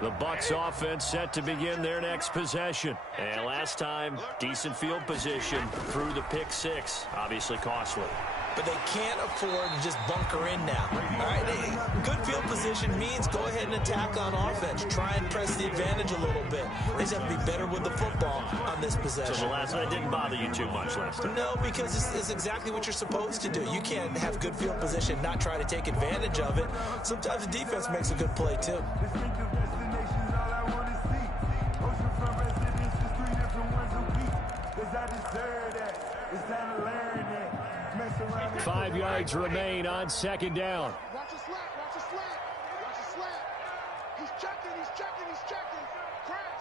The Bucs offense set to begin their next possession. And last time, decent field position through the pick six. Obviously costly. But they can't afford to just bunker in now. All right, good field position means go ahead and attack on offense. Try and press the advantage a little bit. They just have to be better with the football on this possession. So the last one didn't bother you too much last time? No, because it's exactly what you're supposed to do. You can't have good field position, not try to take advantage of it. Sometimes the defense makes a good play, too. 5 yards remain on second down. Watch a slant, watch a slant, watch a slant. He's checking, he's checking, he's checking. Crash.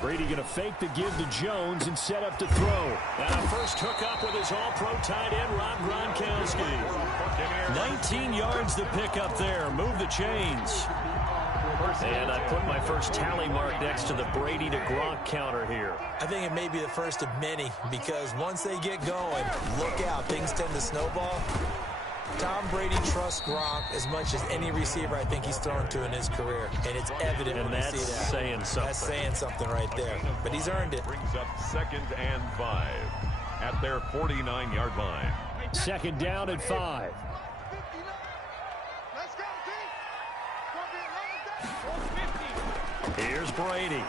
Brady going to fake the give to Jones and set up to throw. And a first hookup with his all-pro tight end, Rob Gronkowski. 19 yards to pick up there. Move the chains. And I put my first tally mark next to the Brady to Gronk counter here. I think it may be the first of many because once they get going, look out, things tend to snowball. Tom Brady trusts Gronk as much as any receiver I think he's thrown to in his career, and it's evident when you see that. That's saying something. That's saying something right there, but he's earned it. Brings up 2nd and 5 at their 49-yard line. Second down at 5. Here's Brady.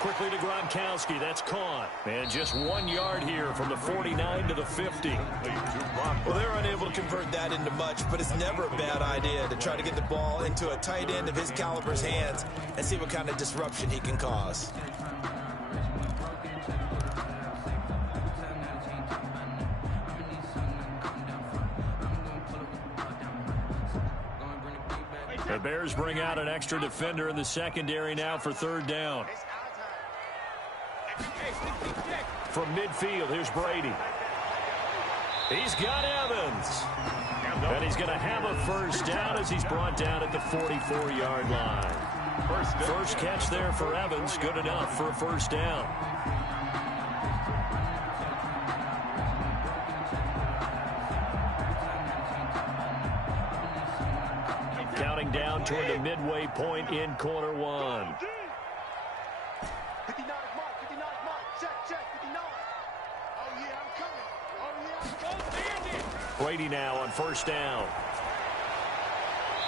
Quickly to Gronkowski. That's caught. And just 1 yard here from the 49 to the 50. Well, they're unable to convert that into much, but it's never a bad idea to try to get the ball into a tight end of his caliber's hands and see what kind of disruption he can cause. The Bears bring out an extra defender in the secondary now for third down. From midfield, here's Brady. He's got Evans. And he's going to have a first down as he's brought down at the 44-yard line. First catch there for Evans. Good enough for a first down. Counting down toward the midway point in quarter one. 59 mark, 59 mark. Check, 59. Oh, yeah, I'm coming. Oh, yeah, Brady now on first down.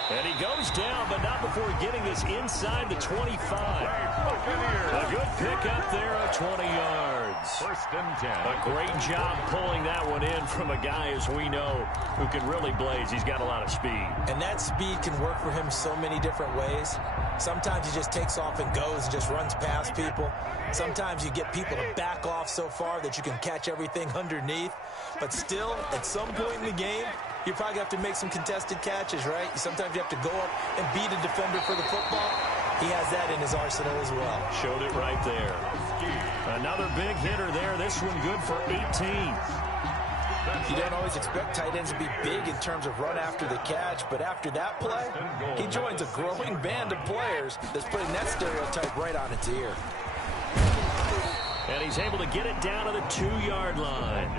And he goes down, but not before getting this inside the 25. A good pickup there of 20 yards. First and 10. A great job pulling that one in from a guy, as we know, who can really blaze. He's got a lot of speed. And that speed can work for him so many different ways. Sometimes he just takes off and goes and just runs past people. Sometimes you get people to back off so far that you can catch everything underneath. But still, at some point in the game, you probably have to make some contested catches, right? Sometimes you have to go up and beat a defender for the football. He has that in his arsenal as well. Showed it right there. Another big hitter there. This one good for 18. You don't always expect tight ends to be big in terms of run after the catch, but after that play, he joins a growing band of players that's putting that stereotype right on its ear. And he's able to get it down to the 2-yard line.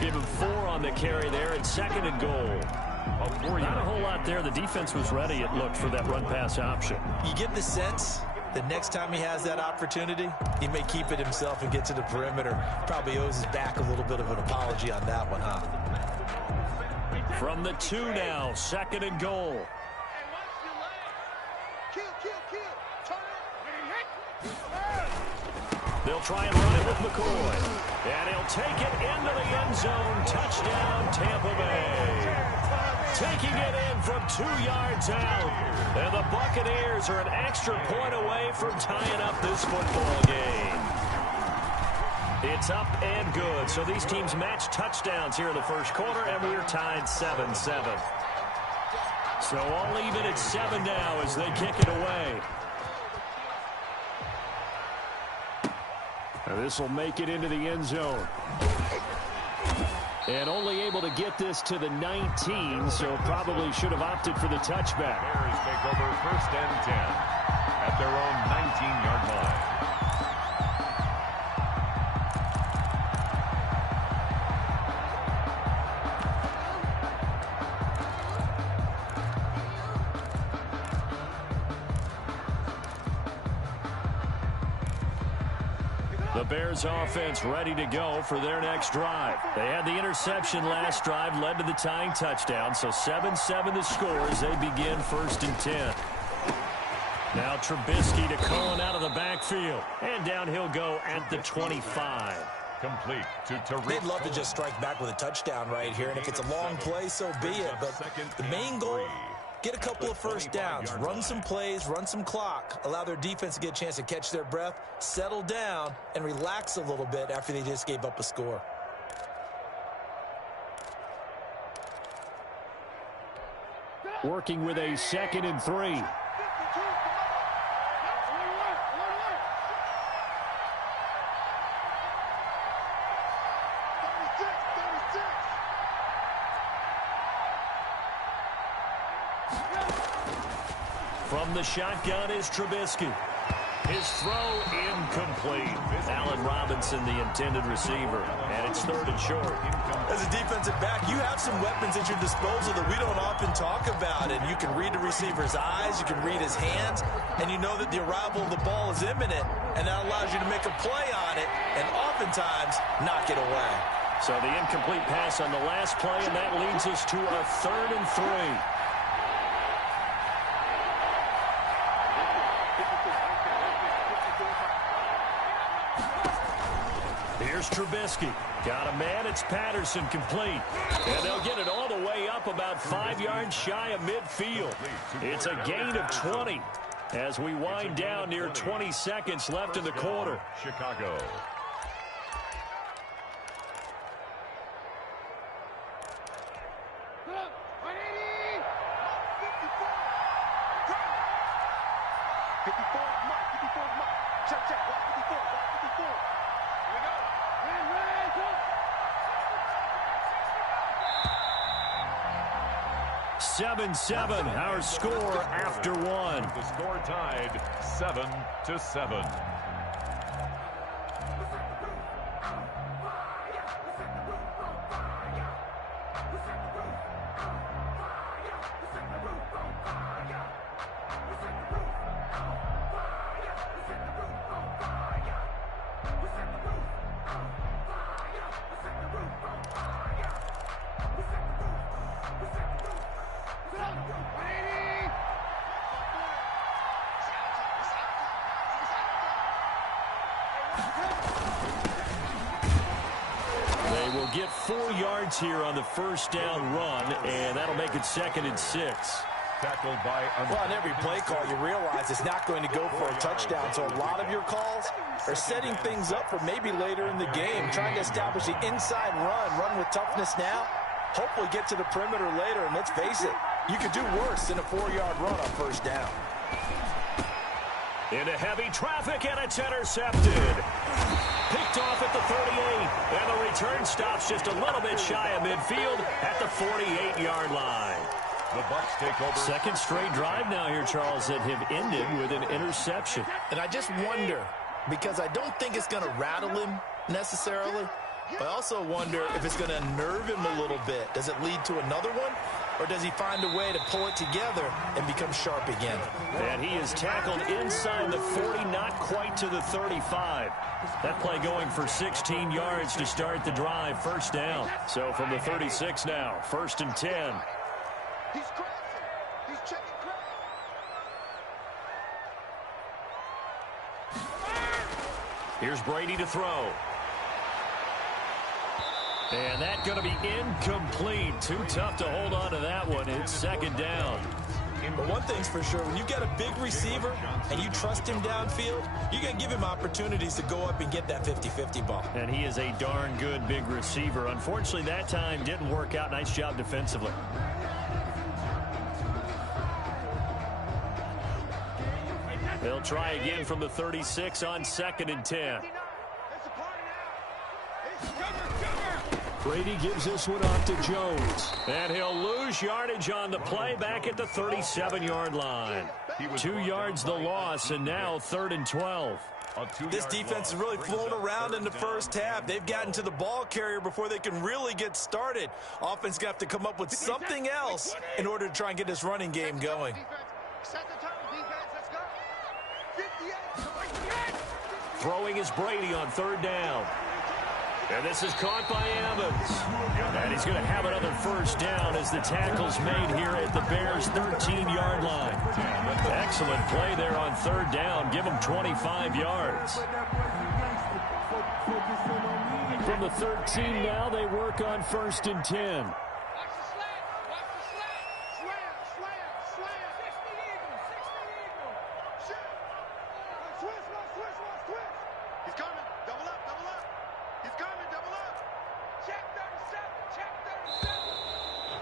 Give him 4 on the carry there and second and goal. Not a whole lot there. The defense was ready, it looked, for that run-pass option. You get the sense that next time he has that opportunity, he may keep it himself and get to the perimeter. Probably owes his back a little bit of an apology on that one, huh? From the 2 now, second and goal. They'll try and run it with McCoy. And he'll take it into the end zone. Touchdown, Tampa Bay. Taking it in from 2 yards out. And the Buccaneers are an extra point away from tying up this football game. It's up and good. So these teams match touchdowns here in the first quarter, and we're tied 7-7. So all even at 7 now as they kick it away. This will make it into the end zone. And only able to get this to the 19, so probably should have opted for the touchback. Bears take over first and 10 at their own 19-yard line. The Bears offense ready to go for their next drive. They had the interception last drive, led to the tying touchdown. So 7-7 the score as they begin 1st and 10. Now Trubisky to Cohen out of the backfield. And down he'll go at the 25. Complete to Tariq. They'd love to just strike back with a touchdown right here. And if it's a long play, so be it. But the main goal, get a couple of first downs, run some plays, run some clock, allow their defense to get a chance to catch their breath, settle down, and relax a little bit after they just gave up a score. Working with a 2nd and 3. From the shotgun is Trubisky. His throw incomplete. Allen Robinson, the intended receiver. And it's 3rd and short. As a defensive back, you have some weapons at your disposal that we don't often talk about. And you can read the receiver's eyes, you can read his hands, and you know that the arrival of the ball is imminent. And that allows you to make a play on it and oftentimes knock it away. So the incomplete pass on the last play, and that leads us to a 3rd and 3. Here's Trubisky. Got a man. It's Patterson complete. And they'll get it all the way up about 5 yards shy of midfield. It's a gain of 20 as we wind down near 20 seconds left in the quarter. Chicago. Check, 54. 7-7, our score after one. The score tied 7-7. They will get 4 yards here on the first down run, and that'll make it 2nd and 6. Tackled by well, on every play call, you realize it's not going to go for a touchdown. So a lot of your calls are setting things up for maybe later in the game, trying to establish the inside run with toughness now, hopefully get to the perimeter later. And let's face it, you could do worse than a 4-yard run on first down. Into heavy traffic, and it's intercepted. Picked off at the 38, and the return stops just a little bit shy of midfield at the 48-yard line. The Bucs take over. Second straight drive now here, Charles, that have ended with an interception. And I just wonder, because I don't think it's going to rattle him necessarily, I also wonder if it's going to unnerve him a little bit. Does it lead to another one? Or does he find a way to pull it together and become sharp again? And he is tackled inside the 40, not quite to the 35. That play going for 16 yards to start the drive, first down. So from the 36 now, 1st and 10. He's crossing. He's checking Here's Brady to throw. And that's going to be incomplete. Too tough to hold on to that one. It's 2nd down. But one thing's for sure, when you got a big receiver and you trust him downfield, you're going to give him opportunities to go up and get that 50-50 ball. And he is a darn good big receiver. Unfortunately, that time didn't work out. Nice job defensively. They'll try again from the 36 on 2nd and 10. Brady gives this one off to Jones. And he'll lose yardage on the play back at the 37-yard line. 2 yards the loss, and now 3rd and 12. This defense has really flown around in the first half. They've gotten to the ball carrier before they can really get started. Offense going to have to come up with something else in order to try and get this running game going. Set the turn, defense. Let's go. 58. Throwing is Brady on third down. And this is caught by Evans. And he's going to have another first down as the tackle's made here at the Bears' 13-yard line. Excellent play there on third down. Give him 25 yards. From the 13 now, they work on 1st and 10.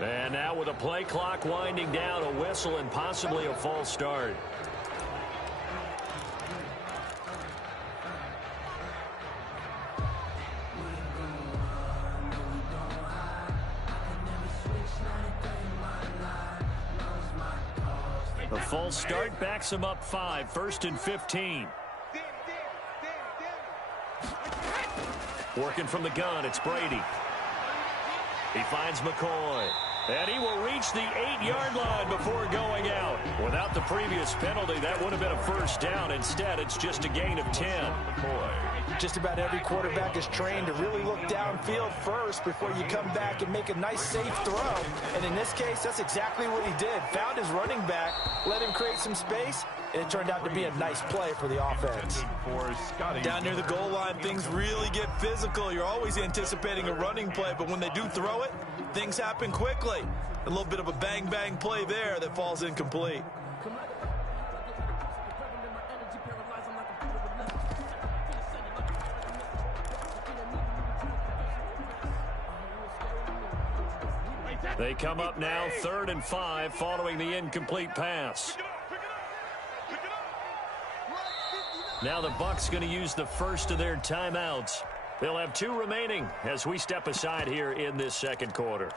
And now with a play clock winding down, a whistle and possibly a false start. A false start backs him up 5, 1st and 15. Working from the gun, it's Brady. He finds McCoy. And he will reach the 8-yard line before going out. Without the previous penalty, that would have been a first down. Instead, it's just a gain of 10. McCoy. Just about every quarterback is trained to really look downfield first before you come back and make a nice, safe throw. And in this case, that's exactly what he did. Found his running back, let him create some space, and it turned out to be a nice play for the offense. Down near the goal line, things really get physical. You're always anticipating a running play, but when they do throw it, things happen quickly. A little bit of a bang-bang play there that falls incomplete. They come up now 3rd and 5 following the incomplete pass. Now the Bucs going to use the first of their timeouts. They'll have 2 remaining as we step aside here in this second quarter.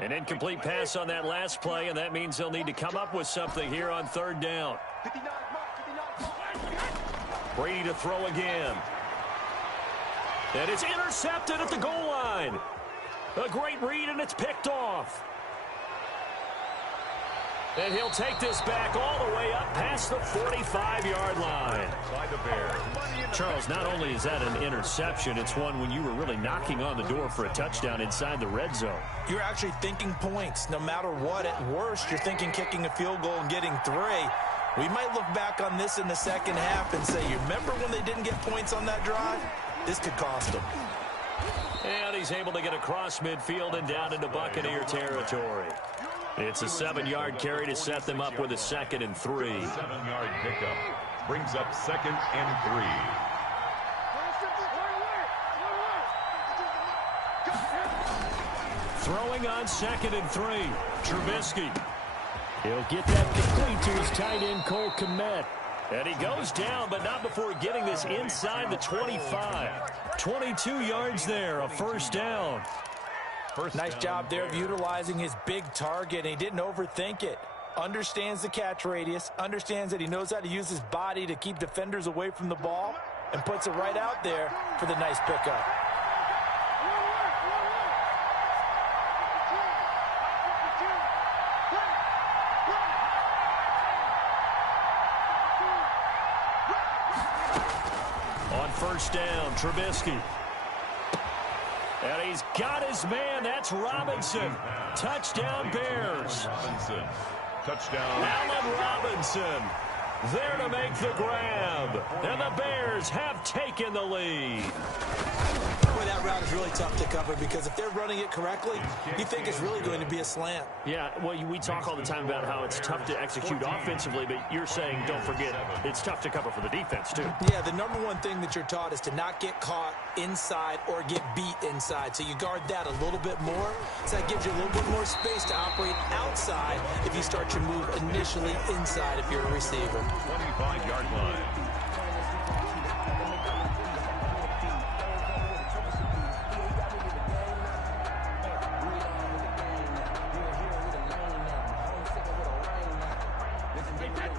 An incomplete pass on that last play, and that means they'll need to come up with something here on 3rd down. Brady to throw again. And it's intercepted at the goal line. A great read, and it's picked off. And he'll take this back all the way up past the 45-yard line. Charles, not only is that an interception, it's one when you were really knocking on the door for a touchdown inside the red zone. You're actually thinking points. No matter what, at worst, you're thinking kicking a field goal and getting 3. We might look back on this in the second half and say, you remember when they didn't get points on that drive? This could cost them. And he's able to get across midfield and down into Buccaneer territory. It's a 7-yard carry to set them up with a 2nd and 3. 7-yard pickup brings up 2nd and 3. Throwing on 2nd and 3. Trubisky. He'll get that complete to his tight end, Cole Kmet. And he goes down, but not before getting this inside the 25. 22 yards there, a first down. Nice job there of utilizing his big target. He didn't overthink it. Understands the catch radius, understands that he knows how to use his body to keep defenders away from the ball, and puts it right out there for the nice pickup. On first down, Trubisky. And he's got his man. That's Robinson. Touchdown, Bears. Robinson. Touchdown. Allen Robinson there to make the grab. And the Bears have taken the lead. Boy, that route is really tough to cover because if they're running it correctly, you think it's really going to be a slant. Yeah, well, we talk all the time about how it's tough to execute offensively, but you're saying, don't forget, it's tough to cover for the defense, too. Yeah, the number one thing that you're taught is to not get caught inside or get beat inside. So you guard that a little bit more. So that gives you a little bit more space to operate outside if you start your move initially inside if you're a receiver. 25-yard line.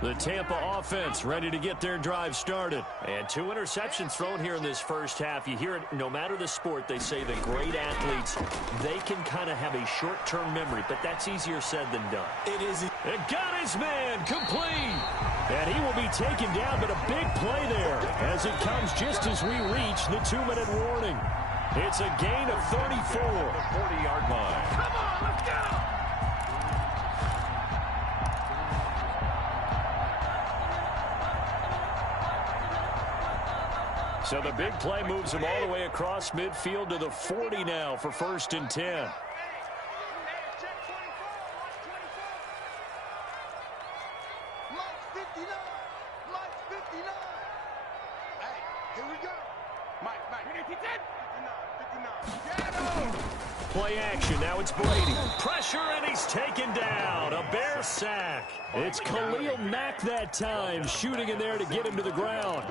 The Tampa offense ready to get their drive started. And 2 interceptions thrown here in this first half. You hear it no matter the sport. They say the great athletes, they can kind of have a short-term memory, but that's easier said than done. It is. And got his man complete. And he will be taken down, but a big play there as it comes just as we reach the 2-minute warning. It's a gain of 34. The 40-yard line. Come on, let's go! So the big play moves him all the way across midfield to the 40 now for 1st and 10. Check 24, Mike's 59. Mike's 59. Hey, here we go. Mike. 59. Get him! Play action. Now it's Brady. Pressure, and he's taken down. A Bear sack. It's Khalil Mack that time, shooting in there to get him to the ground.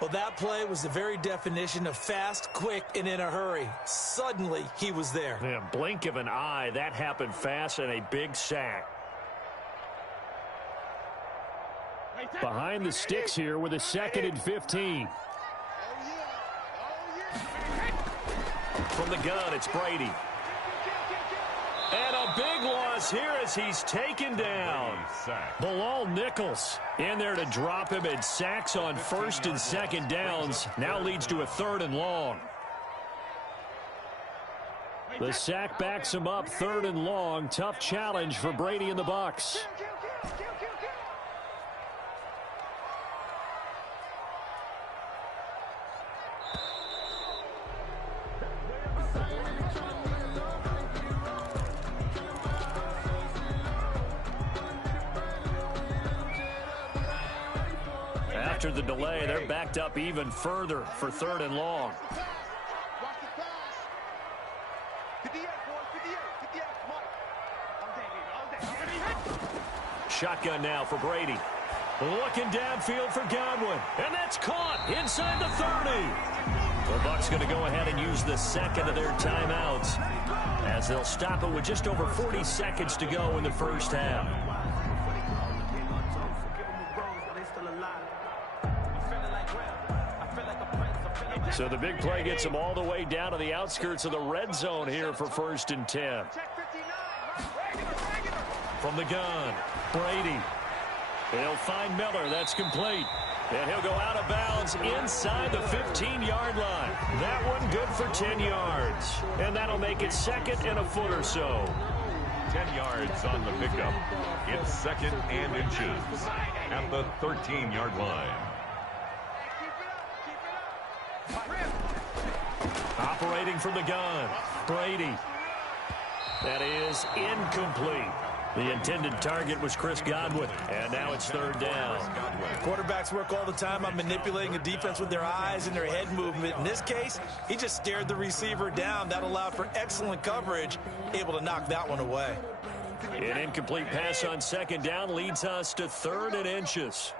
Well, that play was the very definition of fast, quick, and in a hurry. Suddenly, he was there. Yeah, blink of an eye. That happened fast, and a big sack. Behind the sticks here with a 2nd and 15. From the gun, it's Brady. And a big loss here as he's taken down. Bilal Nichols in there to drop him, and sacks on 1st and 2nd downs. Now leads to a 3rd and long. The sack backs him up, 3rd and long. Tough challenge for Brady and the Bucs. After the delay, they're backed up even further for 3rd and long. Watch the pass. 58, boys, 58, Mike. Shotgun now for Brady. Looking downfield for Godwin. And that's caught inside the 30. The Bucs going to go ahead and use the 2nd of their timeouts as they'll stop it with just over 40 seconds to go in the first half. So the big play gets them all the way down to the outskirts of the red zone here for 1st and 10. From the gun, Brady. They'll find Miller. That's complete. And he'll go out of bounds inside the 15-yard line. That one good for 10 yards. And that'll make it 2nd and a foot or so. 10 yards on the pickup. It's 2nd and inches at the 13-yard line. Operating from the gun, Brady. That is incomplete. The intended target was Chris Godwin, and now it's 3rd down. Quarterbacks work all the time on manipulating a defense with their eyes and their head movement. In this case, he just stared the receiver down. That allowed for excellent coverage, able to knock that one away. An incomplete pass on 2nd down leads us to 3rd and inches.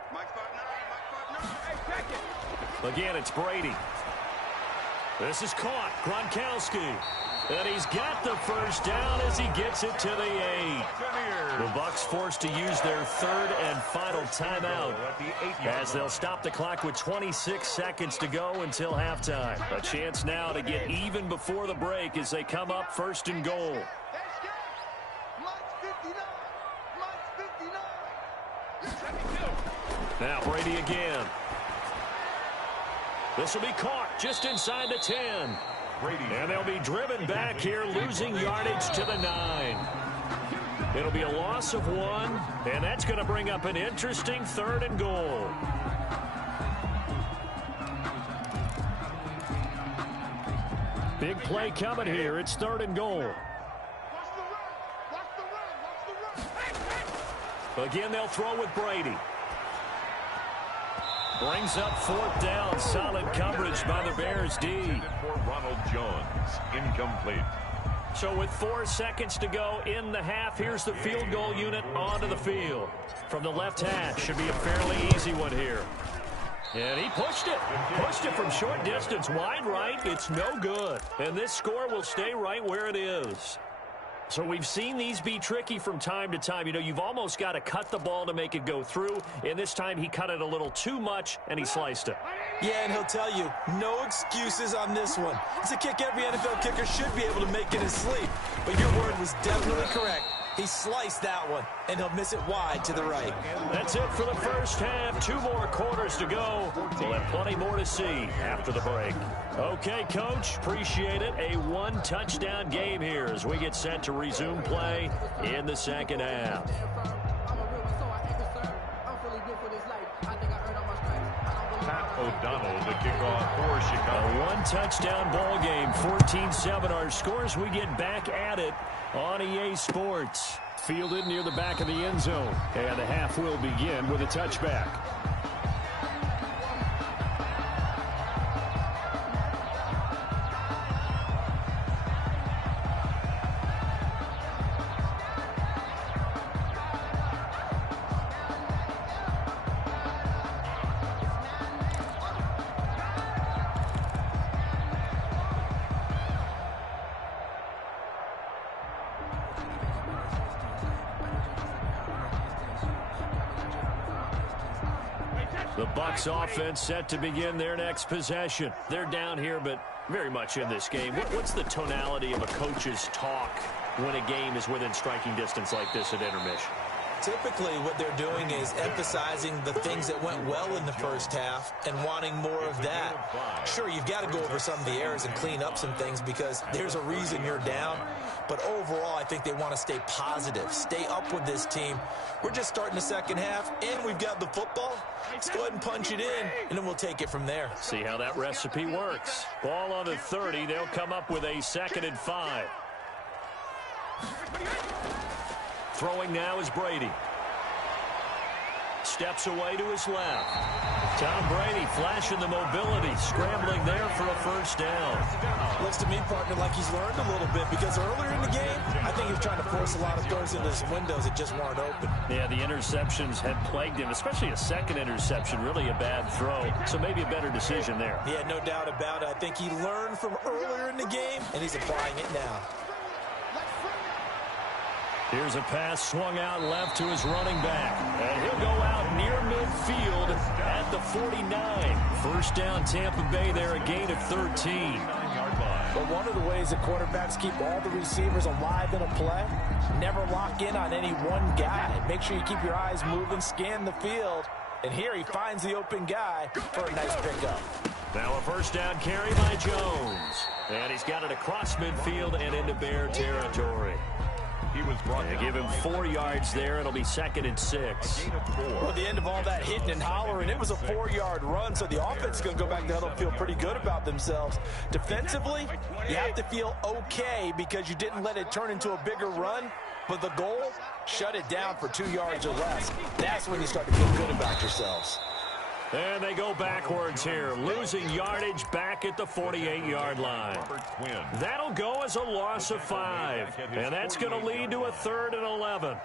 Again, it's Brady. This is caught. Gronkowski. And he's got the 1st down as he gets it to the 8. The Bucs forced to use their 3rd and final timeout as they'll stop the clock with 26 seconds to go until halftime. A chance now to get even before the break as they come up 1st and goal. Now Brady again. This will be caught just inside the 10. And they'll be driven back here, losing yardage to the 9. It'll be a loss of 1, and that's going to bring up an interesting 3rd and goal. Big play coming here. It's 3rd and goal. Again, they'll throw with Brady. Brings up 4th down. Solid coverage by the Bears D. For Ronald Jones, incomplete. So with 4 seconds to go in the half, here's the field goal unit onto the field. From the left hash, should be a fairly easy one here. And he pushed it. Pushed it from short distance. Wide right, it's no good. And this score will stay right where it is. So we've seen these be tricky from time to time. You know, you've almost got to cut the ball to make it go through. And this time he cut it a little too much, and he sliced it. Yeah, and he'll tell you, no excuses on this one. It's a kick every NFL kicker should be able to make in his sleep. But your word was definitely correct. He sliced that one, and he'll miss it wide to the right. That's it for the first half. 2 more quarters to go. We'll have plenty more to see after the break. Okay, Coach, appreciate it. A 1-touchdown game here as we get set to resume play in the second half. Pat O'Donnell, the kickoff for Chicago. A 1-touchdown ball game, 14-7 our scores. We get back at it on EA Sports. Fielded near the back of the end zone. And the half will begin with a touchback. The Bucs offense set to begin their next possession. They're down here, but very much in this game. What's the tonality of a coach's talk when a game is within striking distance like this at intermission? Typically, what they're doing is emphasizing the things that went well in the first half and wanting more of that. Sure, you've got to go over some of the errors and clean up some things because there's a reason you're down. But overall, I think they want to stay positive, stay up with this team. We're just starting the second half, and we've got the football. Let's go ahead and punch it in, and then we'll take it from there. See how that recipe works. Ball on the 30. They'll come up with a 2nd and 5. Throwing now is Brady. Steps away to his left. Tom Brady flashing the mobility, scrambling there for a first down. Looks to me, partner, like he's learned a little bit because earlier in the game, I think he was trying to force a lot of throws into his windows that just weren't open. Yeah, the interceptions had plagued him, especially a second interception, really a bad throw. So maybe a better decision there. Yeah, no doubt about it. I think he learned from earlier in the game, and he's applying it now. Here's a pass swung out left to his running back. And he'll go out near midfield at the 49. First down, Tampa Bay there, a gain of 13. But one of the ways that quarterbacks keep all the receivers alive in a play, never lock in on any one guy. Make sure you keep your eyes moving, scan the field. And here he finds the open guy for a nice pickup. Now a first down carry by Jones. And he's got it across midfield and into Bear territory. He was brought down. Give him 4 yards there. It'll be 2nd and 6. Well, at the end of all that hitting and hollering, it was a 4-yard run, so the offense is going to go back there and feel pretty good about themselves. Defensively, you have to feel okay because you didn't let it turn into a bigger run, but the goal, shut it down for 2 yards or less. That's when you start to feel good about yourselves. And they go backwards here, losing yardage back at the 48-yard line. That'll go as a loss of 5, and that's going to lead to a 3rd and 11.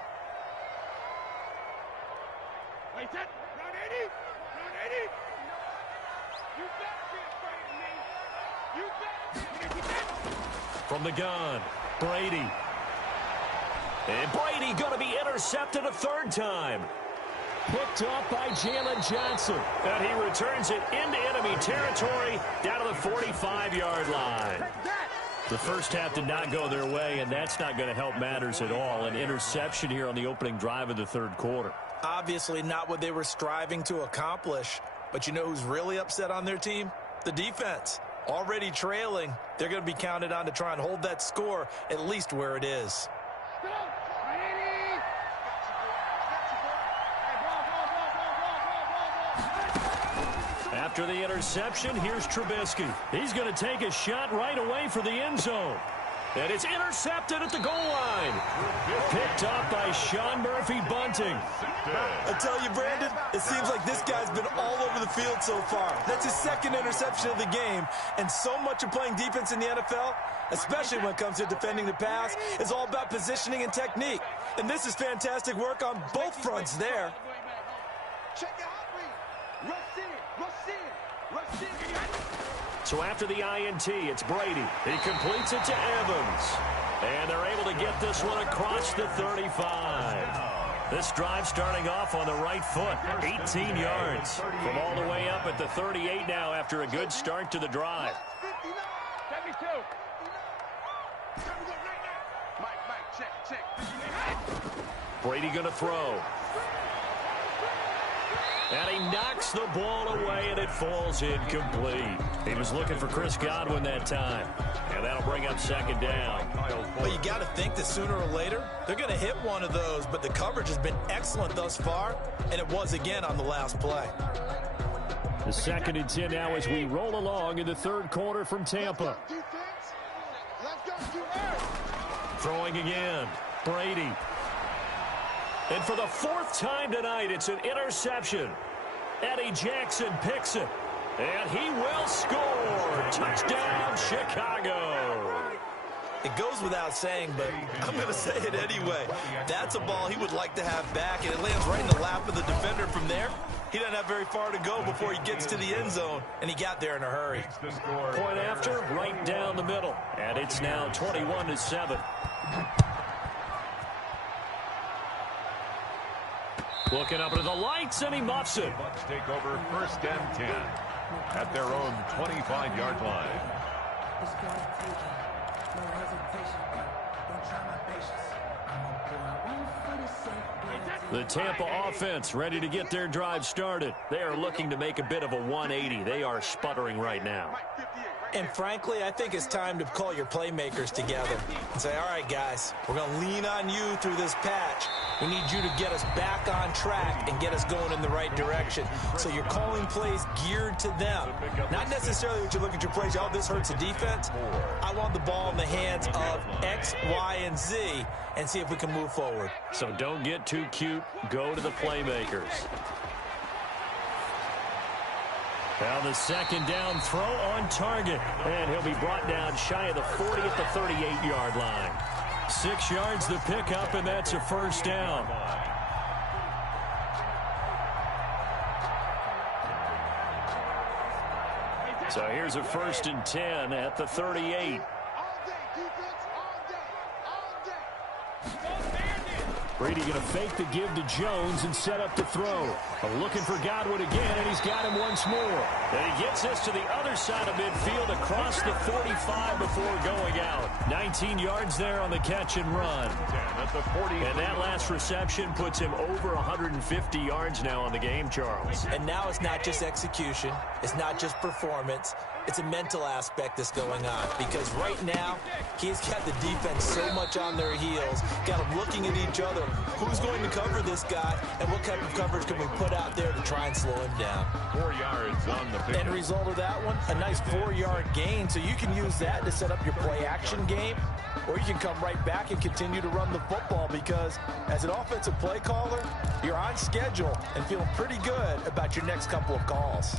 From the gun, Brady. And Brady going to be intercepted a 3rd time. Picked up by Jalen Johnson. And he returns it into enemy territory down to the 45-yard line. The first half did not go their way, and that's not going to help matters at all. An interception here on the opening drive of the 3rd quarter. Obviously not what they were striving to accomplish. But you know who's really upset on their team? The defense. Already trailing. They're going to be counted on to try and hold that score at least where it is. After the interception, here's Trubisky. He's going to take a shot right away for the end zone. And it's intercepted at the goal line. Picked up by Sean Murphy-Bunting. I tell you, Brandon, it seems like this guy's been all over the field so far. That's his 2nd interception of the game. And so much of playing defense in the NFL, especially when it comes to defending the pass, is all about positioning and technique. And this is fantastic work on both fronts there. Check it out, rush in. So after the INT, it's Brady. He completes it to Evans. And they're able to get this one across the 35. This drive starting off on the right foot. 18 yards from all the way up at the 38 now after a good start to the drive. 72. Mike, check. Brady going to throw. And he knocks the ball away, and it falls incomplete. He was looking for Chris Godwin that time. And that'll bring up second down. Well, you got to think that sooner or later, they're going to hit one of those. But the coverage has been excellent thus far, and it was again on the last play. The 2nd and 10 now as we roll along in the third quarter from Tampa. Throwing again. Brady. And for the 4th time tonight, it's an interception. Eddie Jackson picks it. And he will score. Touchdown, Chicago. It goes without saying, but I'm going to say it anyway. That's a ball he would like to have back, and it lands right in the lap of the defender from there. He doesn't have very far to go before he gets to the end zone, and he got there in a hurry. Point after, right down the middle. And it's now 21-7. Looking up into the lights, and he muffs it. Bucks take over 1st and 10 at their own 25-yard line. The Tampa offense ready to get their drive started. They are looking to make a bit of a 180. They are sputtering right now. And frankly, I think it's time to call your playmakers together and say, all right, guys, we're going to lean on you through this patch. We need you to get us back on track and get us going in the right direction. So you're calling plays geared to them. Not necessarily what you're looking at your plays, oh, this hurts the defense. I want the ball in the hands of X, Y, and Z and see if we can move forward. So don't get too cute. Go to the playmakers. Now the second down throw on target. And he'll be brought down shy of the 40 at the 38-yard line. 6 yards the pickup, and that's a first down. So here's a 1st and 10 at the 38. Brady going to fake the give to Jones and set up the throw. Looking for Godwin again, and he's got him once more. And he gets this to the other side of midfield across the 45 before going out. 19 yards there on the catch and run. And that last reception puts him over 150 yards now on the game, Charles. And now it's not just execution. It's not just performance. It's a mental aspect that's going on, because right now he's got the defense so much on their heels, got them looking at each other. Who's going to cover this guy, and what type of coverage can we put out there to try and slow him down? 4 yards on the pick. End result of that one, a nice 4-yard gain, so you can use that to set up your play-action game, or you can come right back and continue to run the football, because as an offensive play caller, you're on schedule and feeling pretty good about your next couple of calls.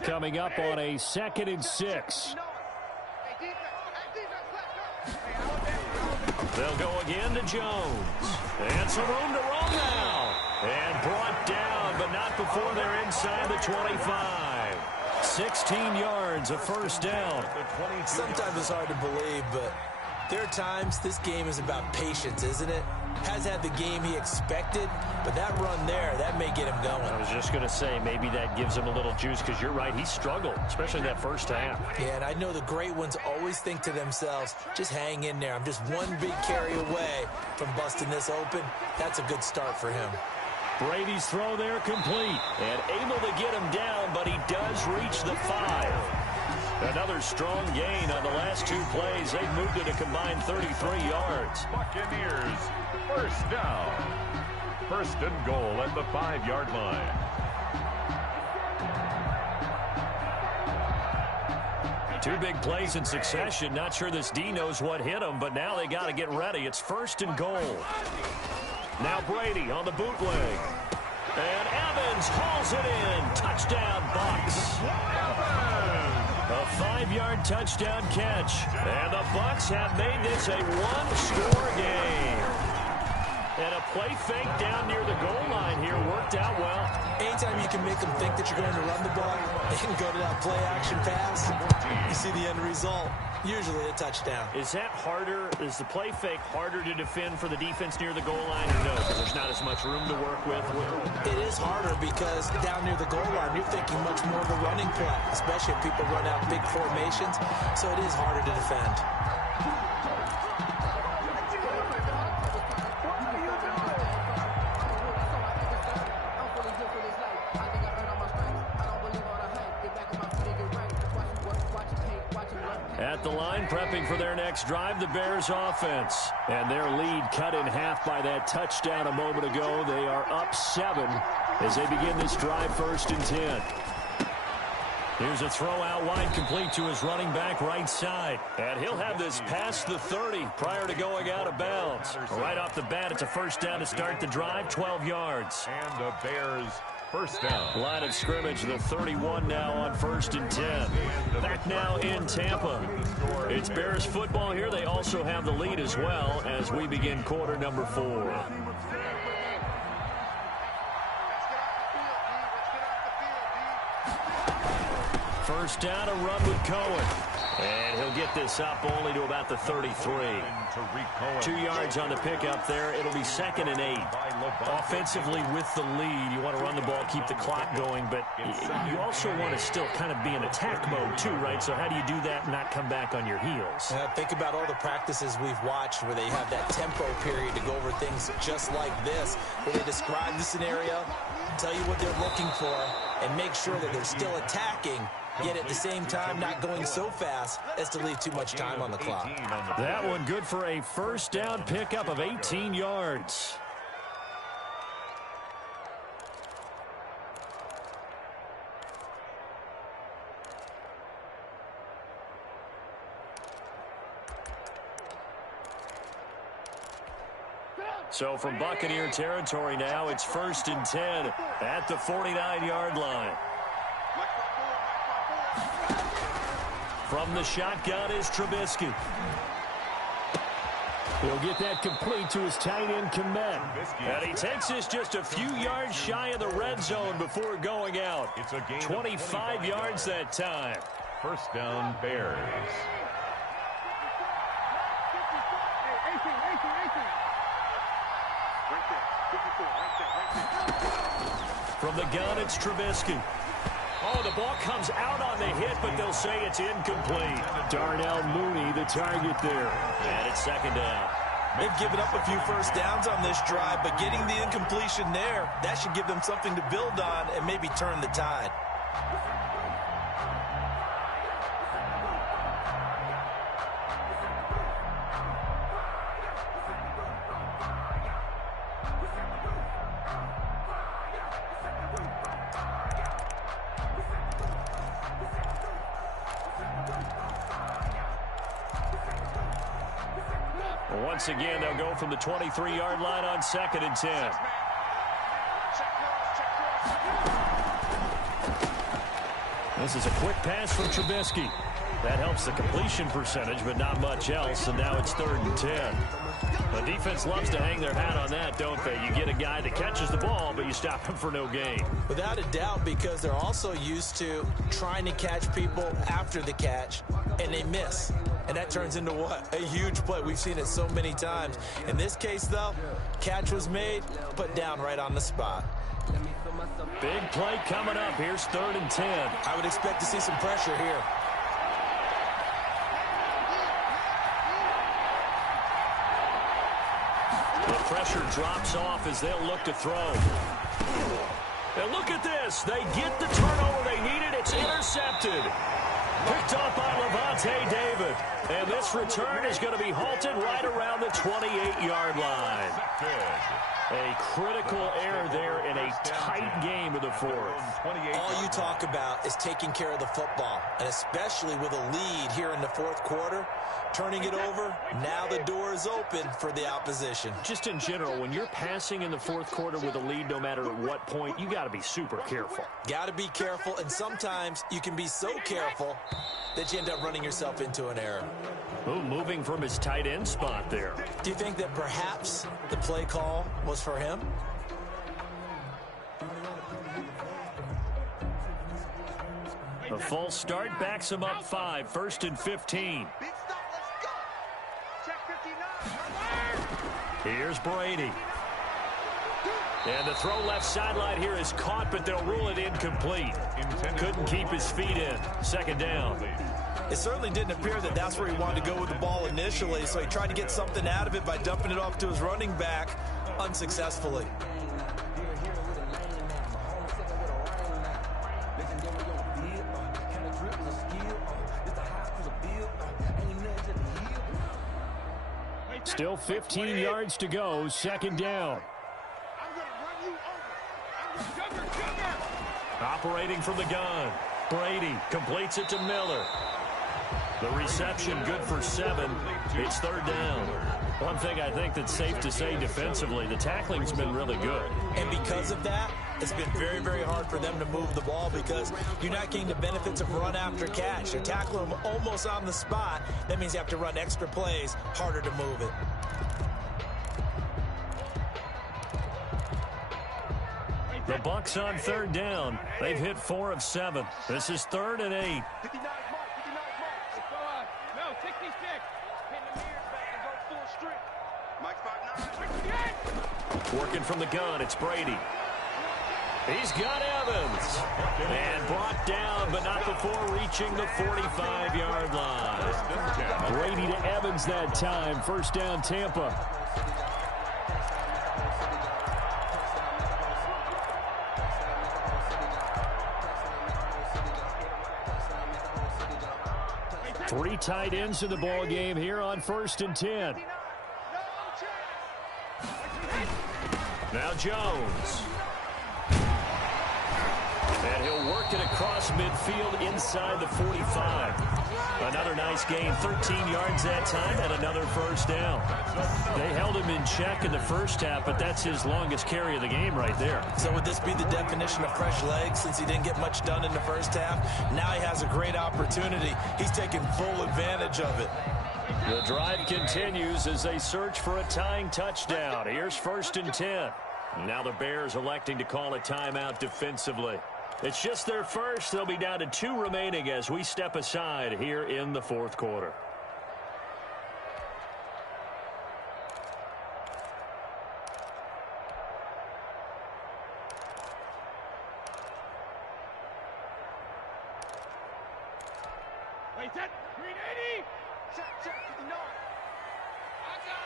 Coming up on a 2nd and 6. They'll go again to Jones. And some room to roll now. And brought down, but not before they're inside the 25. 16 yards, a first down. Sometimes it's hard to believe, but there are times this game is about patience, isn't it? Has had the game he expected, but that run there, that may get him going. I was just going to say, maybe that gives him a little juice, because you're right, he struggled, especially that first half. Yeah, and I know the great ones always think to themselves, just hang in there. I'm just one big carry away from busting this open. That's a good start for him. Brady's throw there complete, and able to get him down, but he does reach the 5. Another strong gain on the last 2 plays. They've moved it a combined 33 yards. Buccaneers, first down. 1st and goal at the 5-yard line. Two big plays in succession. Not sure this D knows what hit him, but now they got to get ready. It's 1st and goal. Now Brady on the bootleg. And Evans hauls it in. Touchdown, Bucks. A 5-yard touchdown catch. And the Bucks have made this a 1-score game. And a play fake down near the goal line here worked out well. Anytime you can make them think that you're going to run the ball and go to that play-action pass, you see the end result, usually a touchdown. Is that harder? Is the play fake harder to defend for the defense near the goal line, or no? Because there's not as much room to work with. It is harder because down near the goal line, you're thinking much more of a running play, especially if people run out big formations, so it is harder to defend. At the line, prepping for their next drive, the Bears offense. And their lead cut in half by that touchdown a moment ago. They are up 7 as they begin this drive, 1st and 10. Here's a throw out wide, complete to his running back right side. And he'll have this past the 30 prior to going out of bounds. Right off the bat, it's a first down to start the drive, 12 yards. And the Bears first down. Line of scrimmage, the 31 now on 1st and 10. Back now in Tampa. It's Bears football here. They also have the lead as well as we begin quarter number 4. First down, a run with Cohen. And he'll get this up only to about the 33. 2 yards on the pickup there. It'll be 2nd and 8. Offensively with the lead, you want to run the ball, keep the clock going, but you also want to still kind of be in attack mode too, right? So how do you do that and not come back on your heels? Think about all the practices we've watched where they have that tempo period to go over things just like this, where they describe the scenario, tell you what they're looking for, and make sure that they're still attacking, yet at the same time not going so fast as to leave too much time on the clock. That one good for a first down pickup of 18 yards. So from Buccaneer territory now, it's 1st and 10 at the 49-yard line. From the shotgun is Trubisky. He'll get that complete to his tight end, Komet. And he takes this just a few yards shy of the red zone before going out. It's a gain 25 yards that time. First down, Bears. From the gun, it's Trubisky. Oh, the ball comes out on the hit, but they'll say it's incomplete. Darnell Mooney, the target there. And it's 2nd down. They've given up a few first downs on this drive, but getting the incompletion there, that should give them something to build on and maybe turn the tide. Once again, they'll go from the 23-yard line on 2nd and 10. This is a quick pass from Trubisky. That helps the completion percentage, but not much else, and now it's 3rd and 10. The defense loves to hang their hat on that, don't they? You get a guy that catches the ball, but you stop him for no gain. Without a doubt, because they're also used to trying to catch people after the catch, and they miss. And that turns into what? A huge play. We've seen it so many times. In this case, though, catch was made, put down right on the spot. Big play coming up. Here's 3rd and 10. I would expect to see some pressure here. The pressure drops off as they'll look to throw. And look at this. They get the turnover they needed. It's intercepted. Picked off by Levante David. And this return is going to be halted right around the 28-yard line. A critical error there in a tight game of the 4th. All you talk about is taking care of the football, and especially with a lead here in the 4th quarter, turning it over, now the door is open for the opposition. Just in general, when you're passing in the 4th quarter with a lead, no matter at what point, you got to be super careful. Got to be careful, and sometimes you can be so careful that you end up running yourself into an error. Ooh, moving from his tight end spot there. Do you think that perhaps the play call was for him? A false start backs him up 5, 1st and 15. Big stop, let's go. Check 59. Here's Brady. And the throw left sideline here is caught, but they'll rule it incomplete. Couldn't keep his feet in. 2nd down. It certainly didn't appear that that's where he wanted to go with the ball initially, so he tried to get something out of it by dumping it off to his running back unsuccessfully. Still 15 yards to go, 2nd down. I'm going to run you over. Sugar. Operating from the gun. Brady completes it to Miller. The reception good for 7. It's 3rd down. One thing I think that's safe to say defensively, the tackling's been really good. And because of that, it's been very, very hard for them to move the ball because you're not getting the benefits of run after catch. You're tackling them almost on the spot. That means you have to run extra plays, harder to move it. The Bucks on 3rd down. They've hit 4 of 7. This is 3rd and 8. 59 mark. No, 66. Pin the mirrors back and go full strength. Mike 5'9". Working from the gun, it's Brady. He's got Evans. And brought down, but not before reaching the 45-yard line. Brady to Evans that time. 1st down, Tampa. Three tight ends in the ball game here on 1st and 10. Now Jones. And he'll work it across midfield inside the 45. Another nice gain, 13 yards that time, and another 1st down. They held him in check in the 1st half, but that's his longest carry of the game right there. So would this be the definition of fresh legs since he didn't get much done in the 1st half? Now he has a great opportunity. He's taking full advantage of it. The drive continues as they search for a tying touchdown. Here's 1st and 10. Now the Bears electing to call a timeout defensively. It's just their first. They'll be down to 2 remaining as we step aside here in the 4th quarter. Wait, that 380. Check 59. I got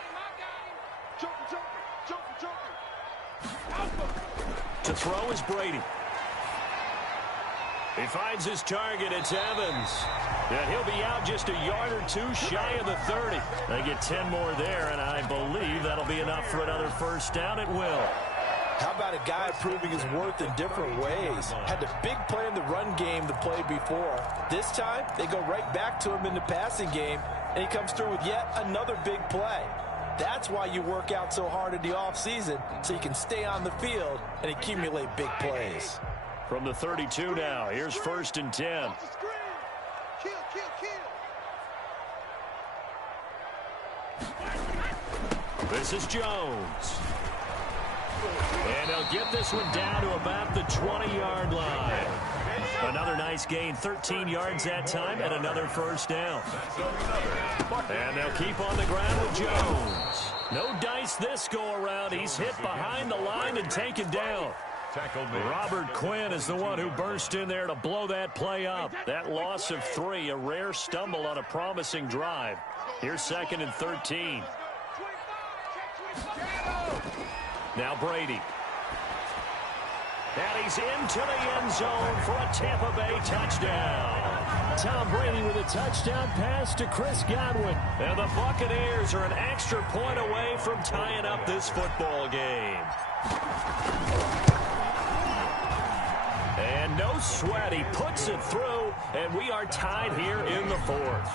him. Jumping. To throw is Brady. He finds his target. It's Evans. And he'll be out just a yard or 2 shy of the 30. They get 10 more there, and I believe that'll be enough for another 1st down. It will. How about a guy proving his worth in different ways? Had the big play in the run game the play before. This time, they go right back to him in the passing game, and he comes through with yet another big play. That's why you work out so hard in the offseason, so you can stay on the field and accumulate big plays. From the 32 now, here's 1st and 10. Kill. This is Jones. And he'll get this one down to about the 20-yard line. Another nice gain, 13 yards that time, and another 1st down. And they'll keep on the ground with Jones. No dice this go-around. He's hit behind the line and taken down. Robert Quinn is the one who burst in there to blow that play up. That loss of 3, a rare stumble on a promising drive. Here's 2nd and 13. Now Brady. And he's into the end zone for a Tampa Bay touchdown. Tom Brady with a touchdown pass to Chris Godwin. And the Buccaneers are an extra point away from tying up this football game. And no sweat, he puts it through, and we are tied here in the 4th.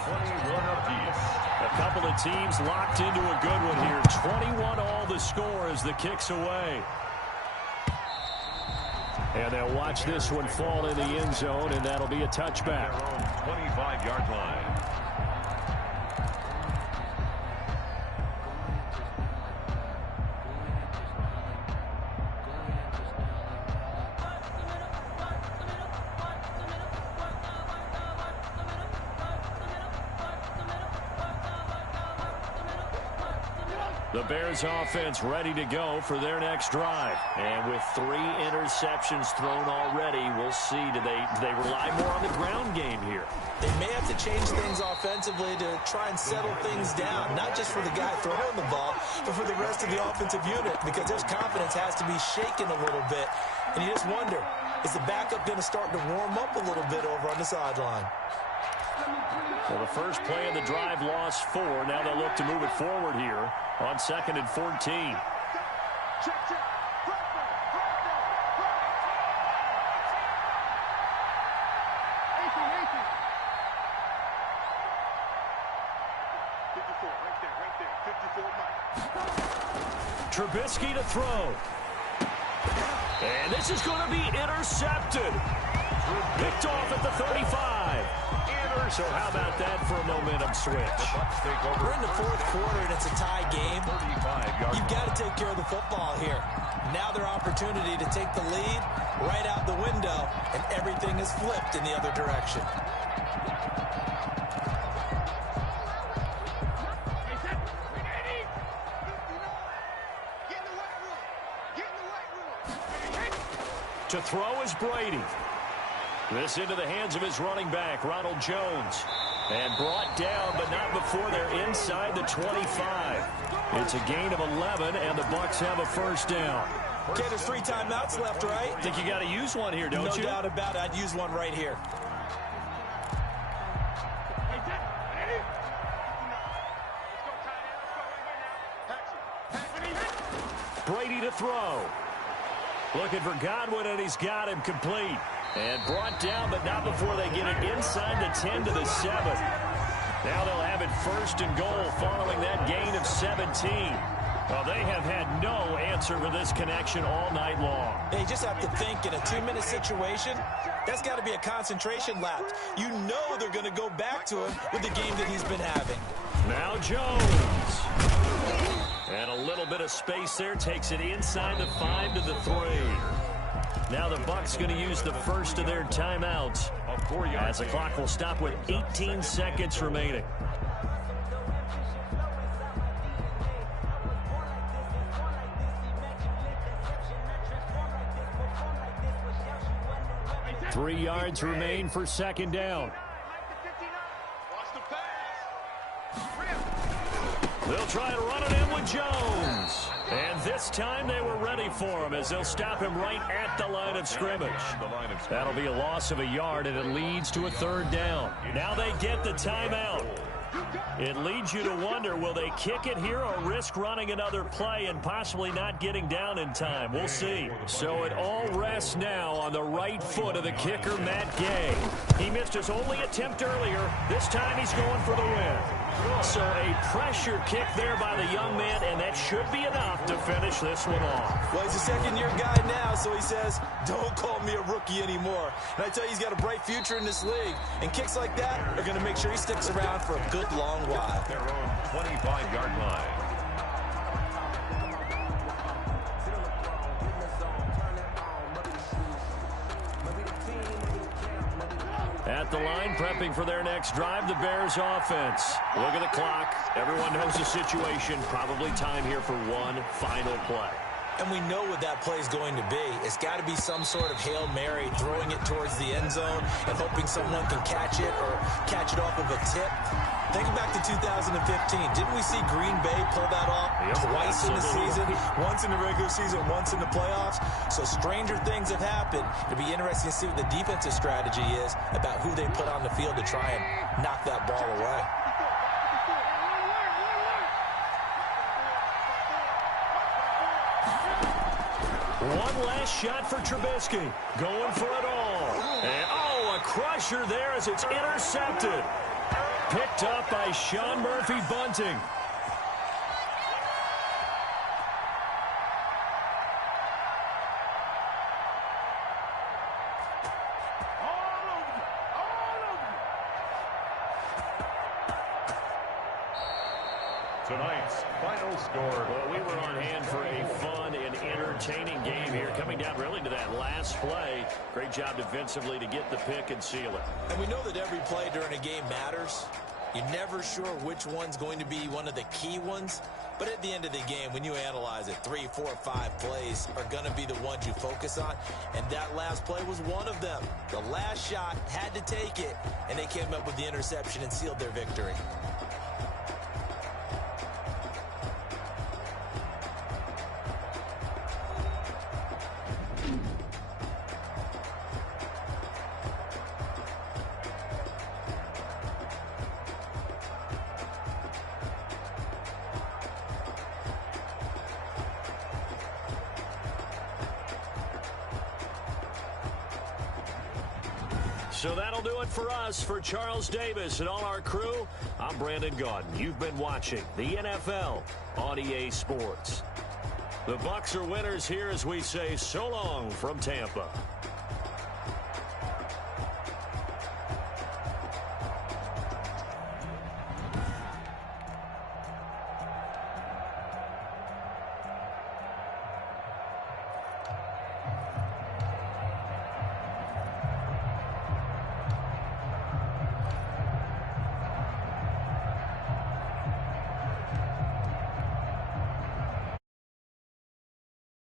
A couple of teams locked into a good one here. 21 all the score as the kick's away. And they'll watch this one fall in the end zone, and that'll be a touchback. Their own 25-yard line. The Bears offense ready to go for their next drive. And with 3 interceptions thrown already, we'll see. Do they rely more on the ground game here? They may have to change things offensively to try and settle things down, not just for the guy throwing the ball, but for the rest of the offensive unit, because their confidence has to be shaken a little bit. And you just wonder, is the backup going to start to warm up a little bit over on the sideline? Well, the first play of the drive lost 4. Now they'll look to move it forward here on 2nd and 14. Check. 54, right there. 54 Mike. Trubisky to throw. And this is going to be intercepted. Picked off at the 35. So how about that for a momentum switch? We're in the 4th quarter, and it's a tie game. You've got to take care of the football here. Now their opportunity to take the lead right out the window, and everything is flipped in the other direction. To throw is Brady. This into the hands of his running back, Ronald Jones. And brought down, but not before they're inside the 25. It's a gain of 11, and the Bucs have a first down. Okay, there's 3 timeouts left, right? I think you got to use one here, don't you? No doubt about it. I'd use one right here. Brady to throw. Looking for Godwin, and he's got him complete. And brought down, but not before they get it inside the 10 to the 7. Now they'll have it 1st and goal following that gain of 17. Well, they have had no answer for this connection all night long. They just have to think in a 2-minute situation, that's got to be a concentration lapse. You know they're going to go back to him with the game that he's been having. Now Jones. And a little bit of space there, takes it inside the 5 to the 3. Now the Bucs going to use the first of their timeouts as the clock will stop with 18 seconds remaining. Three yards remain for 2nd down. They'll try to run it in with Jones. And this time they were ready for him as they'll stop him right at the line of scrimmage. That'll be a loss of a yard, and it leads to a 3rd down. Now they get the timeout. It leads you to wonder, will they kick it here or risk running another play and possibly not getting down in time? We'll see. So it all rests now on the right foot of the kicker, Matt Gay. He missed his only attempt earlier. This time he's going for the win. So a pressure kick there by the young man, and that should be enough to finish this one off. Well, he's a second-year guy now, so he says, don't call me a rookie anymore. And I tell you, he's got a bright future in this league. And kicks like that are going to make sure he sticks around for a good long while. Their own 25-yard line. At the line, prepping for their next drive, the Bears offense. Look at the clock. Everyone knows the situation. Probably time here for one final play. And we know what that play is going to be. It's got to be some sort of Hail Mary, throwing it towards the end zone and hoping someone can catch it or catch it off of a tip. Think back to 2015. Didn't we see Green Bay pull that off twice in the season? Once in the regular season, once in the playoffs. So stranger things have happened. It'll be interesting to see what the defensive strategy is about who they put on the field to try and knock that ball away. One last shot for Trubisky. Going for it all. And, a crusher there as it's intercepted. Picked up by Sean Murphy-Bunting. tonight's final score. Well, we were on hand for a fun and entertaining game here, coming down really to that last play. Great job defensively to get the pick and seal it. And we know that every play during a game matters. You're never sure which one's going to be one of the key ones. But at the end of the game, when you analyze it, 3, 4, 5 plays are going to be the ones you focus on. And that last play was one of them. The last shot had to take it, and they came up with the interception and sealed their victory. So that'll do it for us. For Charles Davis and all our crew, I'm Brandon Gaudin. You've been watching the NFL on EA Sports. The Bucs are winners here as we say so long from Tampa.